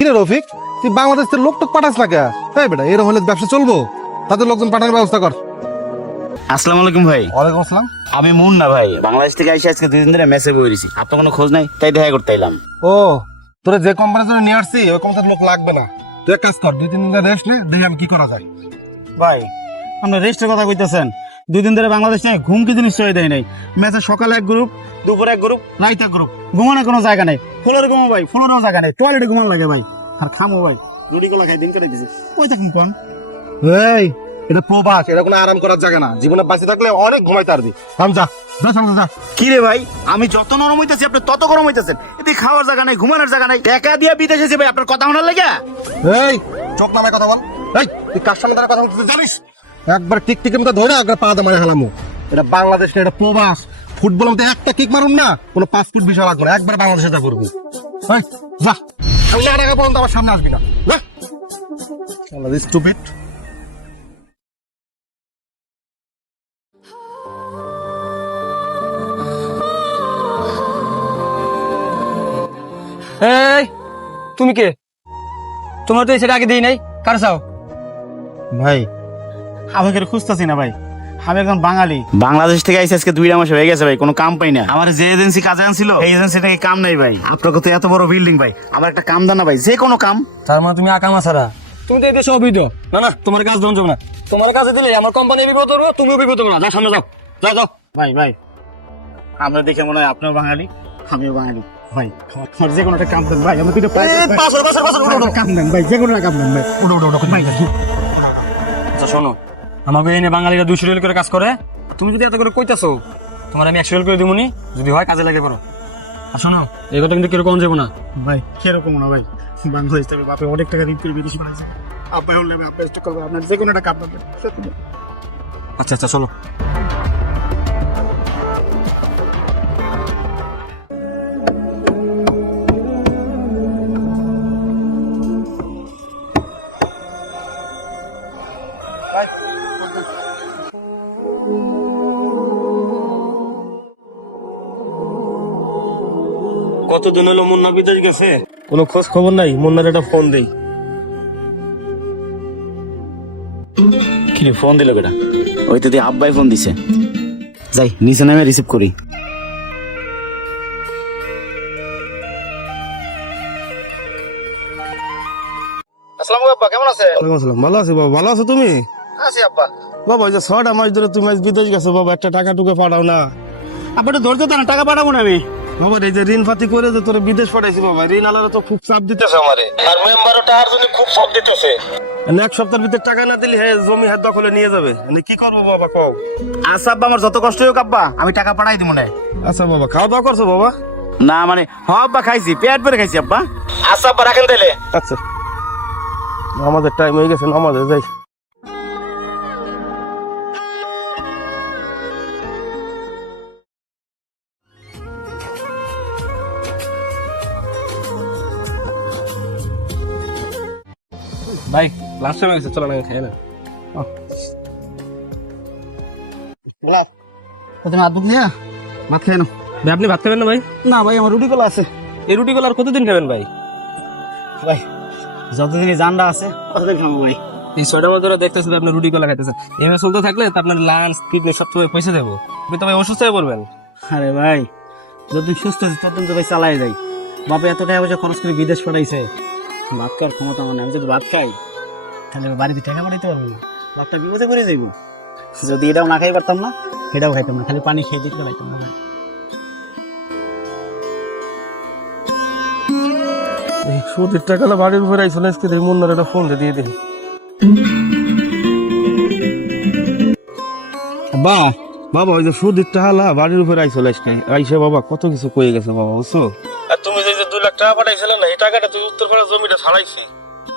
কিরে রফিক, তুই বাংলাদেশ থেকে লোক টোক পাঠাস না কে? তাই বেটা, এরকম হলে ব্যবসা চলবো? তাদের লোকজন পাঠানোর ব্যবস্থা কর। আসসালামু আলাইকুম ভাই। ওয়ালাইকুম আসসালাম। আমি মুন্না ভাই, বাংলাদেশ থেকে আইসা আজকে 2 দিন ধরে মেসে বইরেছি। আপনার কোনো খোঁজ নাই, তাই দেখা করতে এলাম। ও, তোরা যে কোম্পানির জন্য নিয়ে আসছি ওই কোম্পানির লোক লাগবে না। তুই এক কাজ কর, 2-3 দিন রেস্ট নে, দেখি আমি কি করা যায়। ভাই আপনি রেস্টের কথা কইতেছেন? 2 দিন ধরে বাংলাদেশ নাই, ঘুম কি জিনিস চলে দেয় নাই। ম্যাচে সকালে এক গ্রুপ, দুপুরে এক গ্রুপ, রাইতে এক গ্রুপ। ঘুমানোর কোনো জায়গা নাই, ফ্লোরে ঘুমো ভাই, ফ্লোরেও জায়গা নাই, টয়লেটে ঘুমান লাগে ভাই। আর খামো ভাই, রুটি কলা খাই দিন করে দিছে। কই থাকুন কোন? এই, এটা প্রবাস, এটা কোনো আরাম করার জায়গা না। জীবনে বাঁচে থাকলে অনেক ঘুমাইতে পারবি। থাম, যা যা সামনে যা। কি রে ভাই, আমি যত নরম হইতেছি আপনি তত গরম হইতেছেন। এদিকে খাওয়ার জায়গা নাই, ঘুমানোর জায়গা নাই, টাকা দিয়ে বিদেশে যাবে আপনার কথা শোনার লাগে। এই, চোখ নামায় কথা বল। এই, তুই কার সামনে দাঁড়িয়ে কথা বলছিস জানিস? একবার টিকটিকের মতো ধরে একবার পা দামারে হালামু। এটা বাংলাদেশ না, এটা প্রবাস। ফুটবল মধ্যে একটা কিক মারুন না, কোনো পাসপোর্ট বিষয় লাগবে না, একবার বাংলাদেশে যা করবি। এই, যা, আমি না টাকা পর্যন্ত আমার সামনে আসবি না। স্টুপিড। এই তুমি কে? তোমার তো সেটা আগে দেই নাই, কার চাও? ভাই আমাকে খুঁজতেছি না ভাই, আমি একজন বাঙালি। বাংলাদেশ থেকে আইসি আজকে 2 মাস হয়ে গেছে ভাই, কোনো কাম পাই না। আমার যে এজেন্সি কাজে আনছিল এই এজেন্সি থেকে কাম নাই ভাই। আপনার তো এত বড় বিল্ডিং ভাই, আমার একটা কাম দাও না ভাই, যে কোনো কাম। তার মানে তুমি আকামা ছাড়া? তুমি তো এই দেশে অবৈধ। না না, তোমার কাজ দন যাবে না। তোমার কাছে দিলে আমার কোম্পানি বিপদ হবে, তুমিও বিপদ হবে না। যা সামনে যাও, যাও যাও। ভাই ভাই আমরা দেখে মনে হয় আপনার বাঙালি, আমিও বাঙালি ভাই। আমার যে কোনো একটা কাম দেন ভাই, আমি দুটো কাম দেন ভাই, যে কোনো একটা কাম দেন ভাই। ওটা ওটা ওটা ভাই। আচ্ছা শোনো, আমাকে এনে বাঙালিরা 200 রিয়াল করে কাজ করে। তুমি যদি এত করে কইতাছো, তোমার আমি 100 রিয়াল করে দিবনি, যদি হয় কাজে লাগে করো। আর শোনো, এই কথা কিন্তু কিরকম যাবো না ভাই। কিরকম না ভাই, বাংলাদেশ থেকে বাপে অনেক টাকা ঋণ করে বিদেশি বানাইছে। আপনি হলে আমি আপনার স্টক করবো, আপনার যে কোনো একটা কাম দেন। আচ্ছা আচ্ছা চলো। কতদিন হলো মুন্না বিদেশ গেছে, কোনো খোঁজ খবর নাই। মুন্নার একটা ফোন দেই। কি ফোন দিল কেটা? ওই তো দিয়ে আব্বাই ফোন দিছে। যাই নিচে নামে রিসিভ করি। আসসালামু আব্বা, কেমন আছে? ওয়ালাইকুম আসসালাম। ভালো আছি বাবা। ভালো আছো তুমি? আছি আব্বা। বাবা, এই যে 6টা মাস ধরে তুমি আজ বিদেশ গেছো বাবা, একটা টাকা টুকে পাঠাও না। আপনি তো ধরতে দেন, টাকা পাঠাবো না আমি। বাবা, এই যে ঋণ পাতি করে যে তোরে বিদেশ পাঠাইছি বাবা, ঋণ আলাদা তো খুব চাপ দিতেছে আমারে। আর মেম্বারও টাকার জন্য খুব চাপ দিতেছে। এক সপ্তাহের ভিতরে টাকা না দিলে হ্যাঁ জমি হাত দখলে নিয়ে যাবে। আমি কি করবো বাবা কও? আচ্ছা আব্বা, আমার যত কষ্ট হোক আব্বা, আমি টাকা পাঠাই দিব না। আচ্ছা বাবা, খাওয়া দাওয়া করছো বাবা? না মানে হ্যাঁ আব্বা, খাইছি, পেট ভরে খাইছি আব্বা। আচ্ছা আব্বা, রাখেন তাইলে। আচ্ছা, আমাদের টাইম হয়ে গেছে, আমাদের যাই। ভাই লাস্ট টাইম গেছে, চলো না খাই না। তুমি আদুক নিয়ে ভাত খাই না। ভাই আপনি ভাত খাবেন না ভাই? না ভাই, আমার রুটি কলা আছে। এই রুটি গুলো আর কতদিন খাবেন ভাই? ভাই যতদিনই জান্ডা আছে ততদিন খাবো ভাই। এই 6টা মাস ধরে দেখতেছেন আপনি রুটি গুলা খাইতেছেন। এভাবে চলতে থাকলে তো আপনার লাঞ্চ কিডনি সব সময় পয়সা দেবো। আপনি তো ভাই অসুস্থ হয়ে পড়বেন। আরে ভাই, যতদিন সুস্থ আছে ততদিন তো ভাই চালাই যাই। বাপে এত টাকা পয়সা খরচ করে বিদেশ পাঠাইছে, ভাত খাওয়ার ক্ষমতা মানে। আমি যদি ভাত খাই তাহলে বাড়িতে টাকা পাঠাইতে পারবো না, ভাতটা বিপদে করে যাইব। যদি এটাও না খাই পারতাম না, এটাও খাইতাম না, খালি পানি খেয়ে দিতে পারতাম না। সুদের টাকা বাড়ির উপরে আইসো না, আজকে দেখি মুন্নার একটা ফোন দিয়ে দেখি। বাহ বাবা, ওই যে সুদের টাকা বাড়ির উপরে আইসো আজকে আইসে বাবা কত কিছু কয়ে গেছে বাবা, বুঝছো? আর তুমি যে 2 লাখ টাকা পাঠাইছিলে না, এই টাকাটা তুই উত্তরপাড়া জমিটা ছাড়াইছি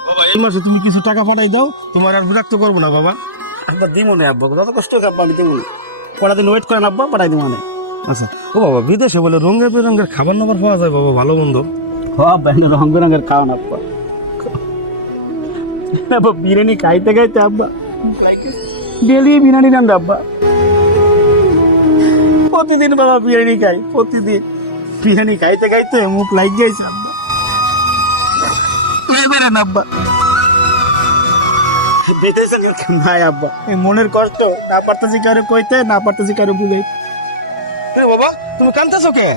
বাবা। এই মাসে তুমি কিছু টাকা পাঠাই দাও, তোমার আর বিরক্ত করবো না বাবা। আব্বা দিব না আব্বা, যত কষ্ট হোক আব্বা আমি দিব না। কটা দিন ওয়েট করেন আব্বা, পাঠাই দিব না। আচ্ছা ও বাবা, বিদেশে বলে রঙের বেরঙের খাবার নাবার পাওয়া যায় বাবা, ভালো মন্দ। আব্বা রং বেরঙের খাওয়ান আব্বা। আব্বা বিরিয়ানি খাইতে খাইতে আব্বা ডেলি বিরিয়ানি রান্না আব্বা। প্রতিদিন বাবা বিরিয়ানি খাই, প্রতিদিন বিরিয়ানি খাইতে খাইতে মুখ লাগ গেছে আব্বা। দয়া করেন আব্বা। নাই আব্বা, এই মনের কষ্ট না পারতেছি কারো কইতে, না পারতেছি কারো বুঝাই। বাবা তুমি কানতেছো কে?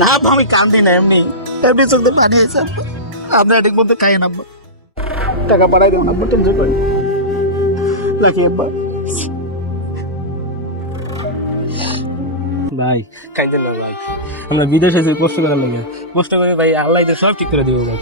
না আব্বা, আমি কান্দি না, এমনি এমনি চোখতে পানি আছে আব্বা। আপনারা ঠিক মতো খাই না আব্বা, টাকা পাঠাই দেবেন আব্বা, টেনশন করেন রাখি আব্বা। ভাই কাইন্দেন না ভাই, আমরা বিদেশে যে কষ্ট করার লাগে, কষ্ট করে ভাই আল্লাহ তো সব ঠিক করে দিব ভাই।